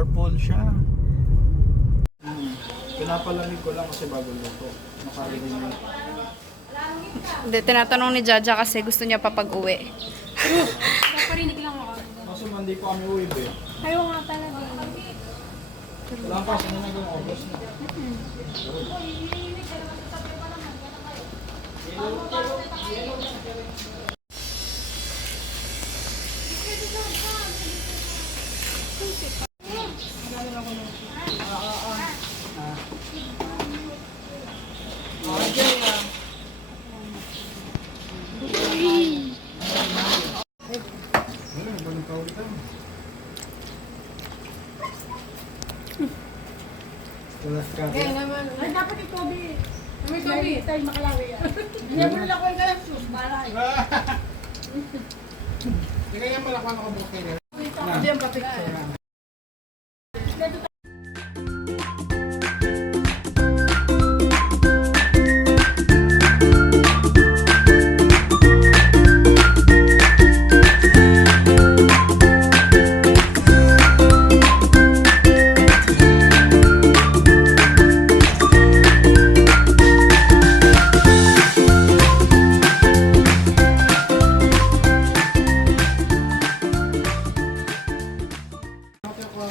Colorful siya. Pinapalamig ko lang kasi bago luto. Nakarinig mo. Hindi, tinatanong ni Jaja kasi gusto niya pa pag-uwi. Naparinig lang ako. Kasi hindi pa kami uwi eh. Ayaw nga talaga. Wala pa, sino naging August na. Kaya naman. Ay, dapat ito, Toby. May Toby. Tayo makalawi yan. Hindi mo nila kung kaya sus, balay. Hindi kaya malakwan ako buti rin. Hindi ang papicture.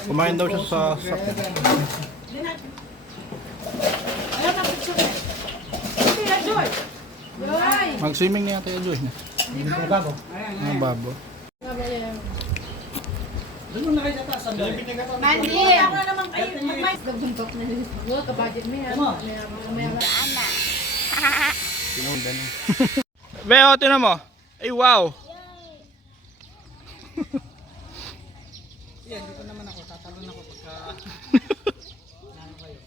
Kumain daw siya sa Ayaw na picture. Kaya, Joy. Joy. mag-swimming na yata yung Joy niya. Babo. Mga babo. Doon mo na kayo sa taas. Mandi. Ako na naman kayo. Mag-mais. Gabuntok na nila. Huwag ka-budget mo yan. Sinundan niya. Beo, tinan mo. Ay, wow. Yan, dito naman ako. Tatalon ako pagka... Ano kayo?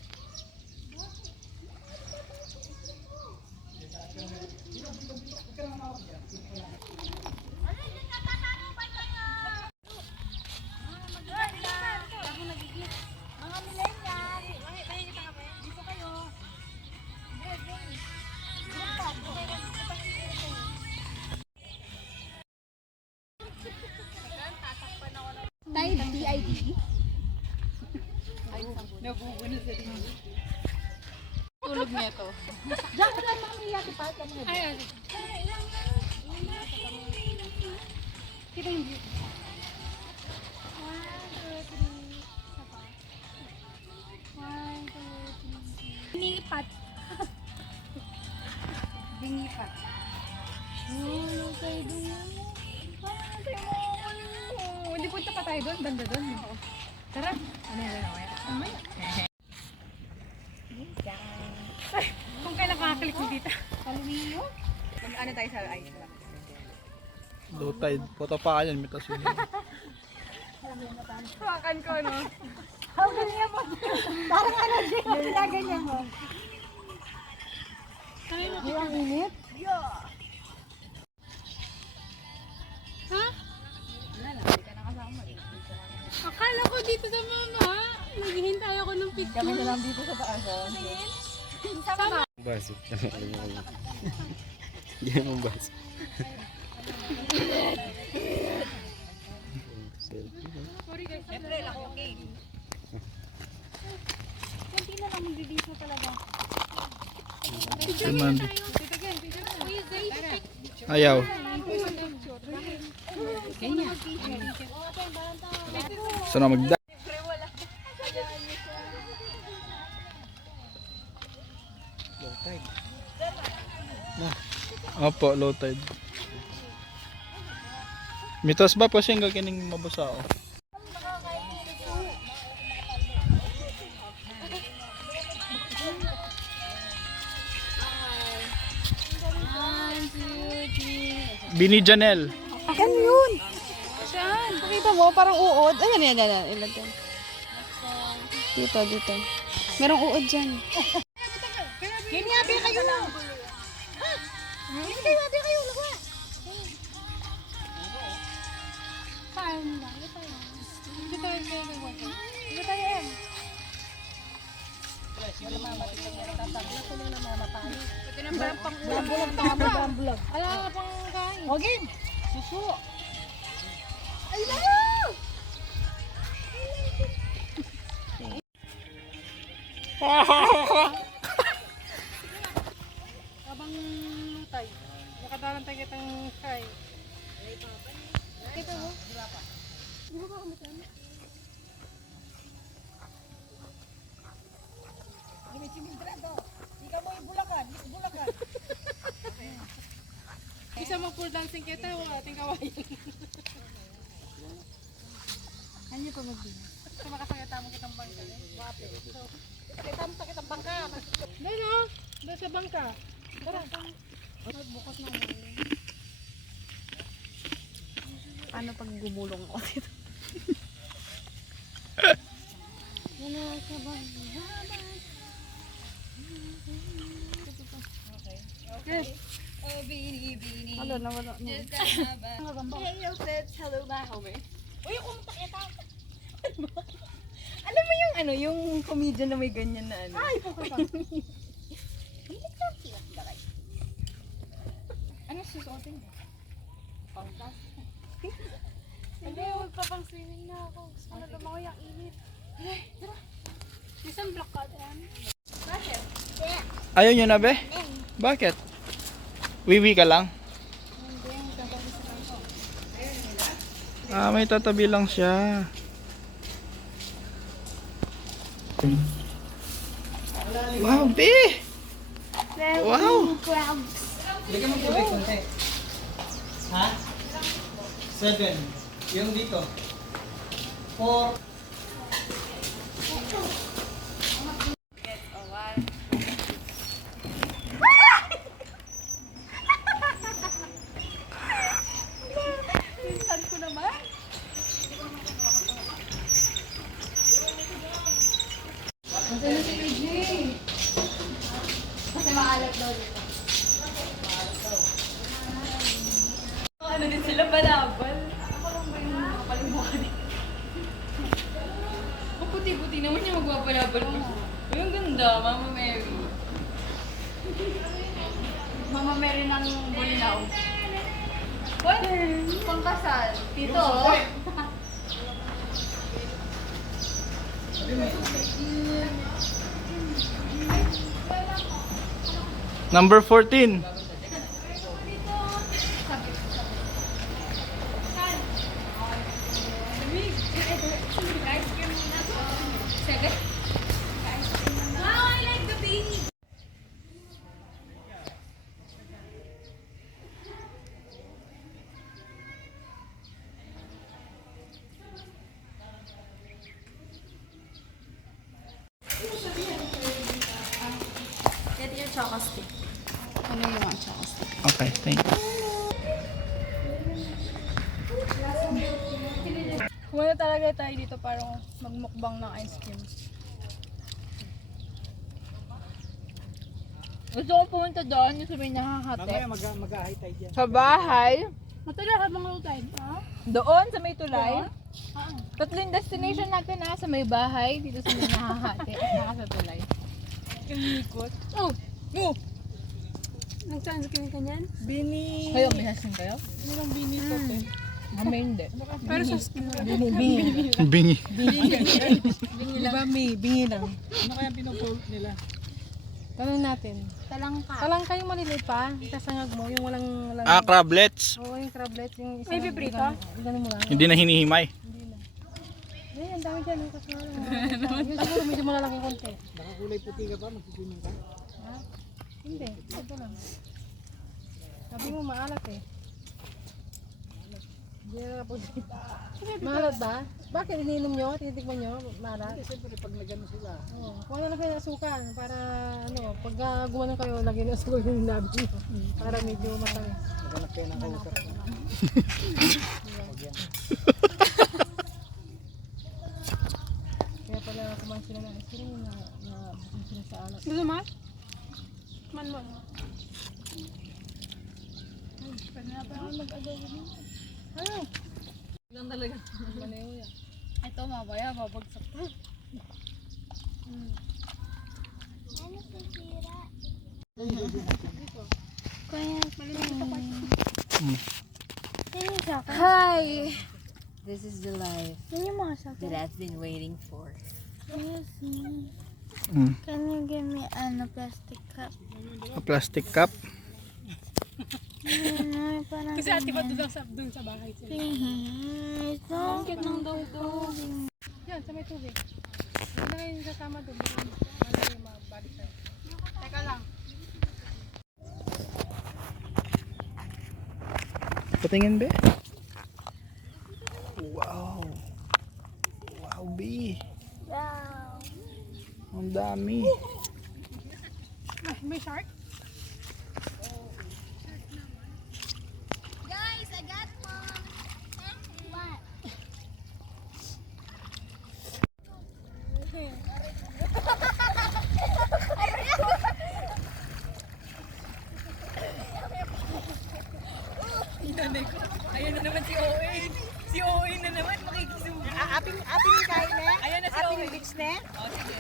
Tayo, DID. Tulog niya to. Diyan ka lang mga miyati pa. Ayun. Kita yung view. 1, 2, 3. Binipat. Binipat. Ano kayo doon? Hindi punta pa tayo doon, banda doon. Tara. Ano yan? Mamaya. Kung kailan makakalik mo dito. Kaluwiyo? Mag-ano tayo sa ice lang. Low tide. Photo pa ka yan. May tasin. Hawakan ko, no? Hawakan niya mo. Parang ano siya. Pinaganyan mo. Ang init? Ha? Akala ko dito sa mama. Naghihintay ako ng picture. Kami na lang dito sa taas. Sama. Baso. Hindi mo baso. Sorry guys. Siyempre, ako okay. Kunti na lang magdidito talaga. Si Mandy. Dito again. Ayaw. Sana magda. Opo, low tide. Mitos ba po siyang gakining mabasa ako? Bini Janelle. Yan yun. Saan? Pakita mo, parang uod. Ayan, yan. Ilagay. Dito. Merong uod dyan. Hinihabi kayo lang. Hinihabi kayo. Laga. Saan lang? Dito tayo. Dito tayo, Em. Ito na ba pang brambulag. Ala nga pang kain. Okay. Susu. Ay, layo! Abang lutay. Nakadalan tayo kitang fry. Kita mo? Di ba kami kami? Isa mo pool dancing kita o ating kawayan. Ano pa magbina? Sa makasakita mo kitang bangka. Wape. Sakita mo sa kitang bangka. Doon o. Doon sa bangka. Tara. Bukas na mo. Ano pag gumulong ako dito? Wala na, wala na. Alam mo yung ano, yung comedian na may ganyan na ano? Ay, pupunta. Ano susuotin niya? Hindi, huwag pa pang swimming na ako. Gusto ko na lumakoy ang init. Ay, tara. May sunblock ka dyan. Ayaw nyo na, be? Bakit? Wiwi ka lang? Ah, may tatabi lang siya. Wow, be! Wow! Bigyan mo tubig konti. Ha? 7. Yung dito. 4. Pinsan ko naman. Kasi maalat daw dito. Ano din sila balabal? Ako lang ba yung nakapalimukan dito? Puputi-puti naman yung magbabalabal mo. Uy, ang ganda, Mama Mary. Mama Mary ng Bulinaw. What? Pangkasal. Tito. Number 14. Seven? Wow, I like the baby. Get your choco stick. Ano yung mga choco stick? Okay, thank you. Kumana talaga tayo dito para magmukbang ng ice cream. Gusto kong pumunta doon yung sabi nakakate. Mamaya mag-ahay tayo dyan. Sa bahay. Matala ka mga lutay. Ha? Doon sa may tulay. Ah. Tatlo yung destination natin na sa may bahay, dito sa may nakakate at saka sa tulay. Ikot. Oh! No! Nagsahan sa kanyan? Bini. Kayo, may hasin kayo? Walang bini to. Kami hindi. Pero sa skin lang. Bingi. Diba may bingi lang. Ano kaya pinupulot nila? Tanong natin. Talangka. Talangka yung maliliit pa. Kasangag mo. Yung walang... Ah, crablets. Oo, yung crablet. Yung isa. May piprito? Ganun mo lang. Hindi na hinihimay. Ay, ang dami dyan. Yung kasama lang. Yung siguro medyo malalaki konti. Nakakulay puti ka pa? Magsiswimming ka? Ha? Hindi. Ito lang. Sabi mo maalat eh. Hindi na po. Maalat ba? Bakit iniinom nyo? Tinitikman nyo? Maalat? Kasi siyempre pag nagano sila. Oo. Kuha na lang kayo ng asukan para ano, pag gumanon kayo, lagyan ng asukan yung labi nyo. Para medyo matamis. Naghanap kayo ng kausap. Kaya pala kumain sila ng ice cream na busog sila sa alat. Gusto mo? Man mo. Pwede na pa ako mag-agawa mo. Ano? Lang talaga. Maneho yan. Ito mamaya, mabagsak pa. Hi! This is the life that I've been waiting for. Can you give me plastic cup? A plastic cup. Parang Kasi ate ba doon sa bahay sila? please. No. Bakit nang daw to? Yan, sa may tubig. Huwag na kayo kasama doon. Malay mabalik tayo. Teka lang. Patingin be. Wow. Wow, B. Wow. Ang dami. Ah, may shark? Guys, I got one. What? Ayan na naman si Owen. Si Owen na naman makikisubo. Aping kain na? Ayan na si Aping Owen. beach na? Oh, sige.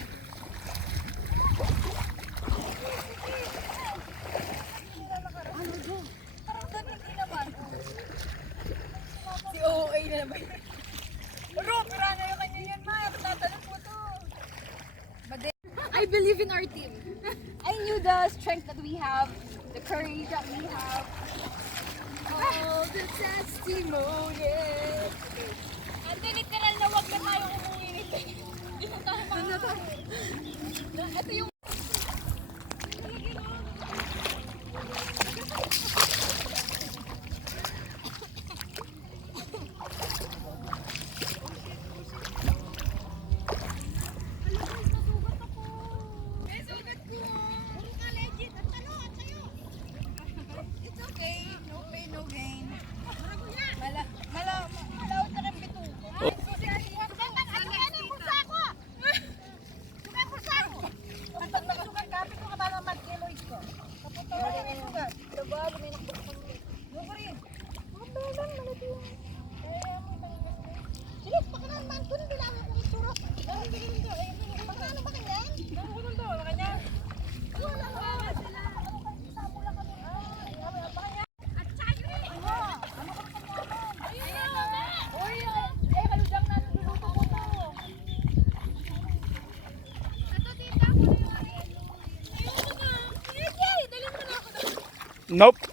Si Owen na naman. Bro, pira na yung kanya yan, ma. Tatalon po to. I believe in our team. I knew the strength that we have, the courage that we have. All the testimony. Ante, literal na wag na tayo umuwi. Hindi na tayo makakatawa. Ito yung... It's okay. No pain, no gain. Malaw na rin bito. Ano yung pulsa ko? Ano yung pulsa ko? Pag nagsugar ka, pito ka ba ng mag-keloid ko? Kapunta ko yung sugar. Diba? Luminak ko sa mga. Yung ko rin. Mga lang, malati yung. Sige, pakinan man ko, hindi namin kong ituro. Pakinan ba kanyan? Pakinan ba kanyan? Wala ka sila. Samula kami. Pakinan. Nope.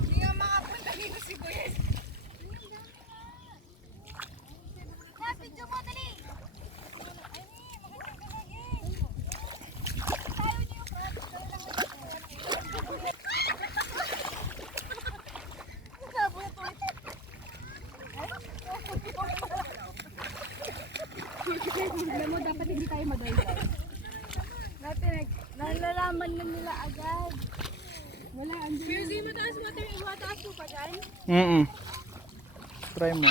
Hindi nga makapunta dito si Kuya. Video mo, dali. Alam mo, dapat hindi tayo madali. Nalalaman na nila agad. Wala, andun. Kasi mataas mo ito yung mataas mo pa dyan. Try mo.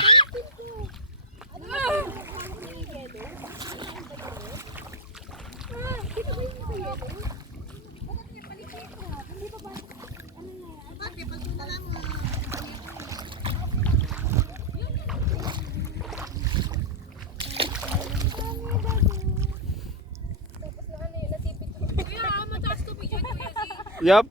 Dito ba yung yelo? Kuya, mataas to bigyan kuya si. Yup.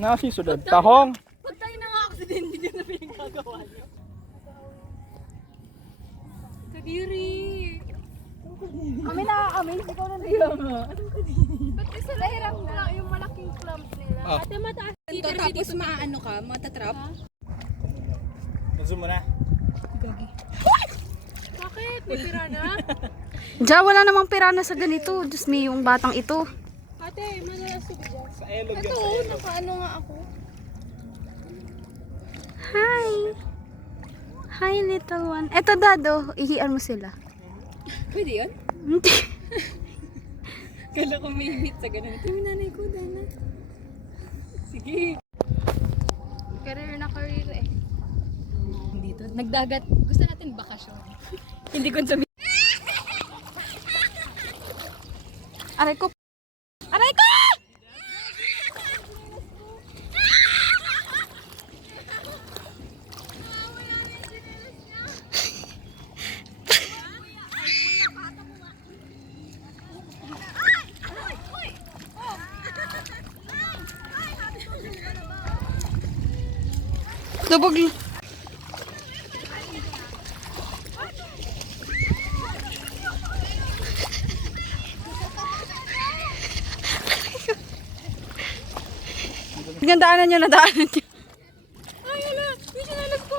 Nasi sudah tahong. Pag tayo nang-accident, hindi na pinagagawa niyo. Kadiri. Kami nakaka-amaze, ikaw na Ba't kasi lahirap na lang yung malaking clump nila? Ah. Ate, mataas. Ito, tapos maano ka, matatrap? Zoom mo na. Bakit? May pirana? Diyan, wala namang pirana sa ganito. Diyos me, yung batang ito. Ate, madalas to bigyan. Sa elog Ito, nakaano nga ako. Hi! Hi, little one. Eto, Dado. Ihian mo sila. Pwede yun? Hindi. Kala ko may meet sa ganun. Ito yung nanay ko, Dana. Sige. Career na career eh. Dito. Nagdagat. Gusto natin bakasyon. Hindi ko sabihin. Aray ko. Aray ko! Lubog. Yung daanan nyo, nadaanan nyo. Ay, hala! Yung sinalas ko!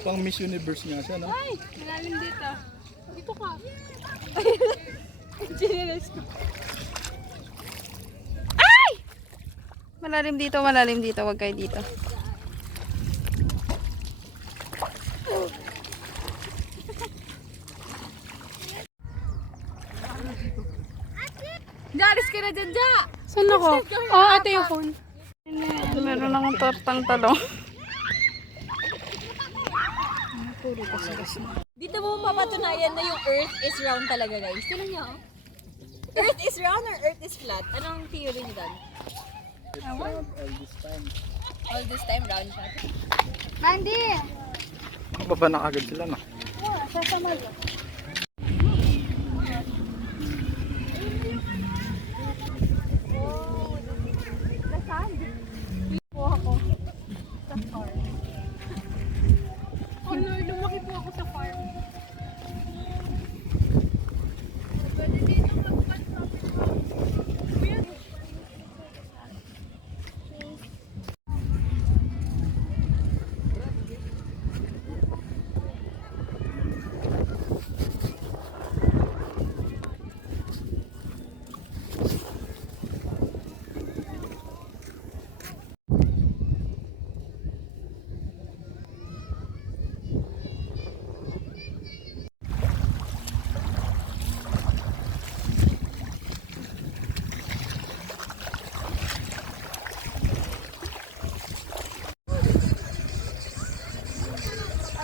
Pang Miss Universe nga siya, no? Ay! Malalim dito. Dito ka. Yung sinalas ko. Malalim dito, malalim dito. Huwag kayo dito. Jaris ka na dyan, Ja! Saan ako? Oh, ate yung phone. Meron akong tortang talong. Dito mo mapatunayan na yung Earth is round talaga, guys. Tignan niyo, oh. Earth is round or Earth is flat? Anong theory niyo doon? All this time round siya. Mandy! Baba na agad sila, no? Oh no, lumaki po ako sa farm.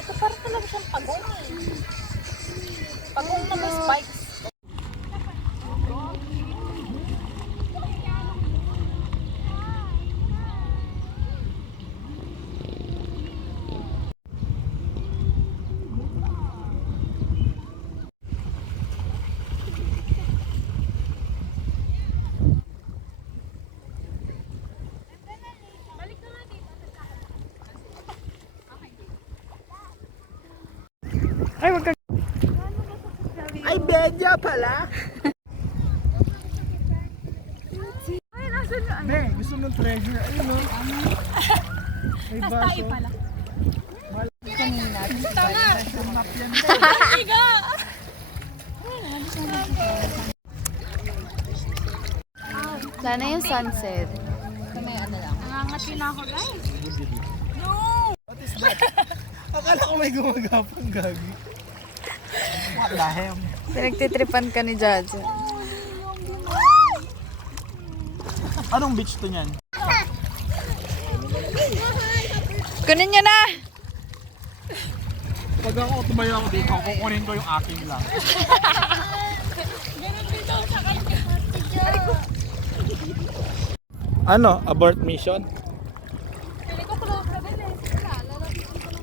Ito parang talaga siyang pagong. Pagong na may spikes. Ay, wag ka. Ay, bedya pala! Be, gusto mong treasure. Ayun, no? May baso. Sana yung sunset. Nangangati na ako, guys. Akala ko may gumagapang gagi. What the hell? Pinagtitripan ka ni Jaja. Anong beach to niyan? Kunin nyo na! Pag ako tumayo ako dito, kukunin ko yung aking lang. Ano? Abort mission? Pili ko pro problem eh. Wala, lalapit ko lang.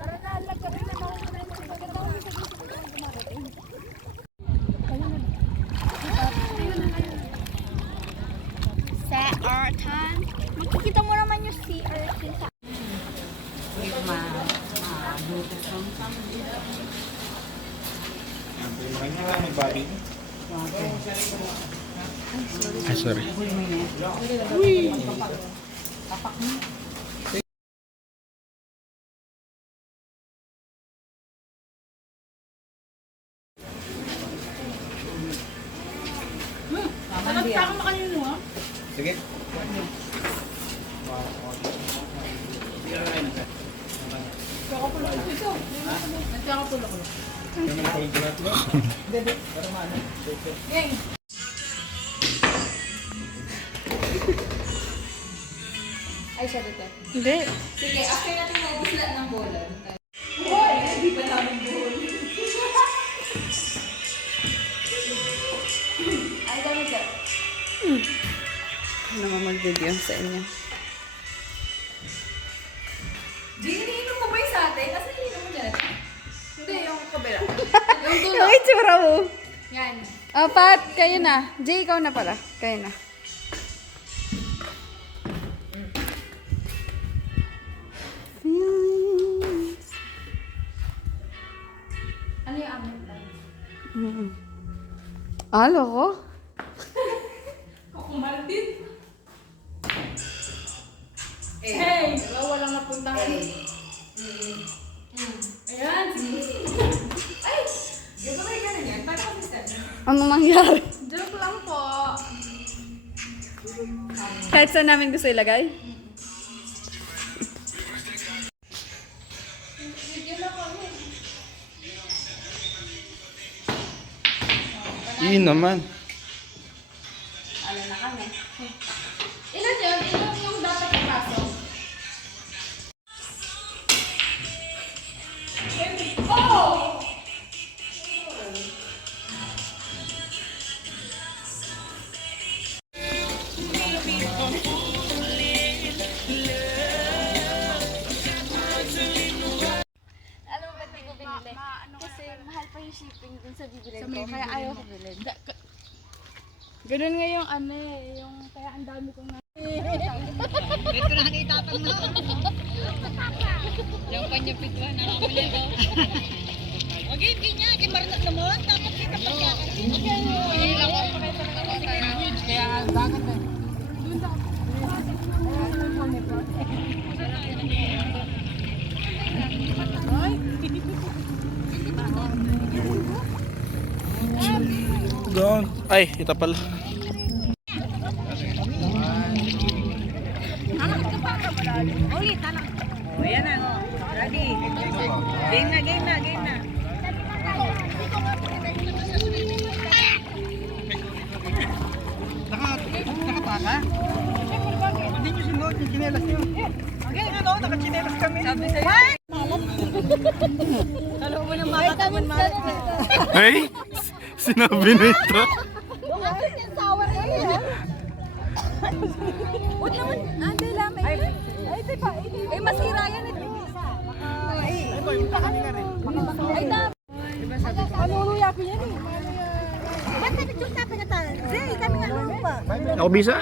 Para nalagay na ako na yung maganda ko sa gusto ko lang dumarating. Sa Earthan. Makikita mo naman yung sea earth yun sa Ay, sorry. Sige. Ay, siya dito. Hindi. Sige, after natin maubos lahat ng bola. Hoy! Hindi pa namin bola. Ay, dami ka. Ano naman mag-video sa inyo? Gini, iniinom mo ba yung sa atin? Kasi iniinom mo dyan. Hindi, yung kabila. Yung dulo. itsura mo. Yan. Pat, kayo na. Jay, ikaw na pala. Kayo na. Ano yung amin lang? Loko. Kukumaltin. Hey! Walang napuntahan. Ayan. Ay! Yung ba kayo ganun yan? Paano consistent? Anong nangyari? Joke lang po. Kahit saan namin gusto ilagay? Yun naman. Alam na kami. Ilan yun? Ilan yung dapat ipasok? Oh! Alam mo ba't di ko binili? Kasi mahal pa yung shipping dun sa bibilin ko. Kaya ayaw ko bilhin. Ganun nga yung ano eh, yung kaya ang dami kong na... Doon. Ay, ito pala. Nakataka? Hindi nyo sinuot yung chinelas nyo. Okay, ano, nakachinelas kami. Sabi sa'yo. Ay! Sinabi nito. Huwag naman. Ande lamay. Ay, diba? Ay, masira yan eh. Ay, na. Ano yapin yan eh? Ba't kami yung sabi na tayo? Zay, kami nga ano pa. Ako bisa?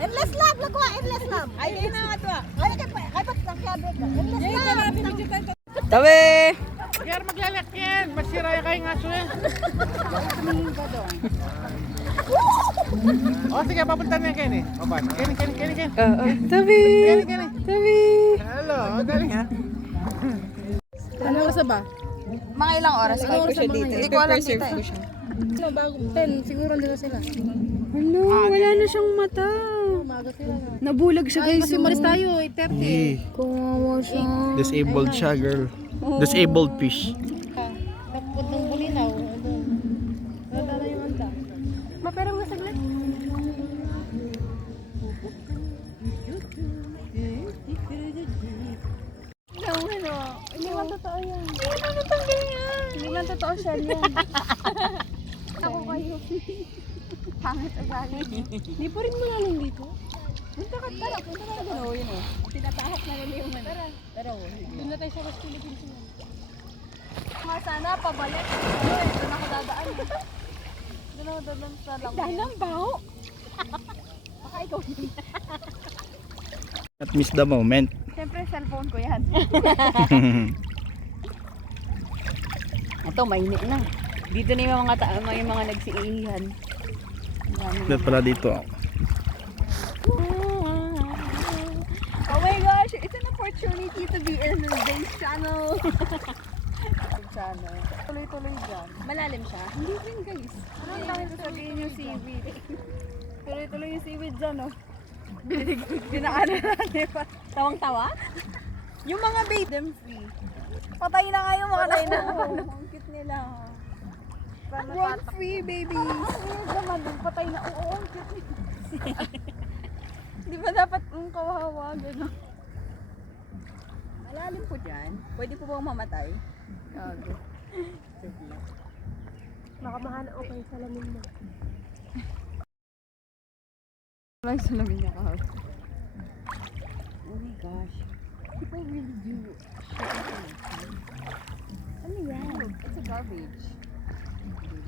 Endless love, lagwa, endless love. Ay, yun na nga ito ah. Ay, ba't nakiyabi ka? Endless love. Tabi! Kaya maglalak yan. Masira yung kayong aso yan. O sige, papunta na yan kayo ni. O ba? Kenny. Tabi! Kenny. Tabi! Hello, magaling ha. Ano oras na ba? Mga ilang oras kayo po siya dito. Hindi ko alam kita eh. Ano, bago 10, siguro nandun na sila. Ano, wala na siyang mata. Umaga sila na. Nabulag siya Ay, guys. kasi malis tayo eh, 30. Kawawa siya. Disabled siya, girl. Disabled fish. Tapos ng bulinaw. Doon. Wala na yung anda. Mapera mo saglit. Hindi man totoo yan. Hindi man natanggal yan. Hindi man totoo siya yan. Ako kayo. Pangit ugali. Hindi pa rin malalim dito. Punta ka tara, punta ka na gano'n yun eh. Tinatahak na nila yung ano. Tara. Doon na tayo sa West Philippines. Nga sana, pabalik. Doon ako dadaan eh. Doon ako dadaan sa lang. Dalang bao. Baka ikaw yun. At miss the moment. Siyempre, cellphone ko yan. Ito, mainit na. Dito na yung mga nagsiihan. Dapat pala dito. Oh my gosh, it's an opportunity to be in this channel. Sana. Tuloy-tuloy dyan. Malalim siya? Hindi rin guys. Ano ang dami sasabihin yung seaweed? Tuloy-tuloy yung seaweed dyan oh. Dinaanan natin pa. Tawang-tawa? Yung mga bait them free. Patay na kayo mga na. Ang cute nila. Run free baby. Ang naman dun, patay na. Oo, ang cute nila. Di ba dapat ang kawawa gano'n? Malalim po dyan. Pwede po bang mamatay? Gago. Nakamahal okay sa lamin mo. May salamin niya kahapon. Oh my gosh. People really do shit. Ano yan? It's a garbage.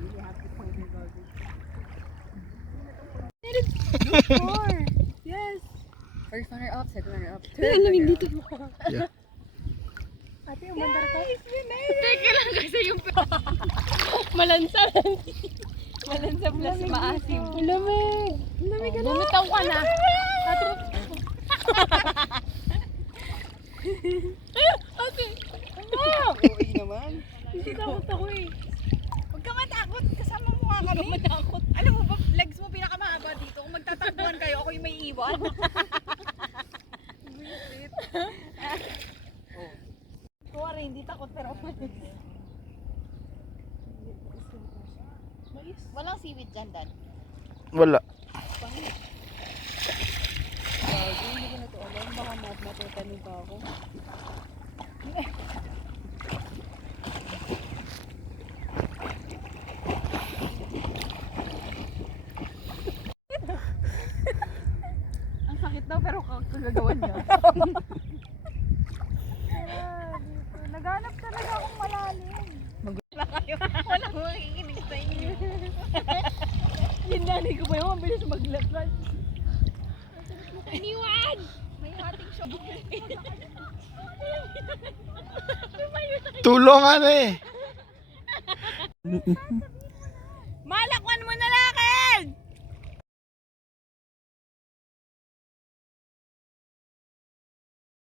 You have to point your garbage. Four. Yes. First runner up, second runner up. Third runner up. Yeah. Ate, umandar ka. Teka lang kasi yung malansa. Malansa plus maasim. Lamig. Lamig ka na. Bumitaw ka na. OA naman. Hindi takot ako eh. Huwag ka matakot. Kasama mo nga kami. Huwag ka matakot. Alam mo ba, legs mo pinakamahaba dito. Kung magtatakbuhan kayo, ako yung may iwan. Kuwari, hindi takot pero Walang seaweed dyan, Dad. Wala. hindi ko na to alam. Baka matutanin pa ako. Ang sakit daw pero kagagawan niya. Naghanap talaga akong malalim. Walang makikinig sa inyo. Yung nanay ko pa yung mabilis maglakad. Iniwan! May hating show. Tulong ano eh.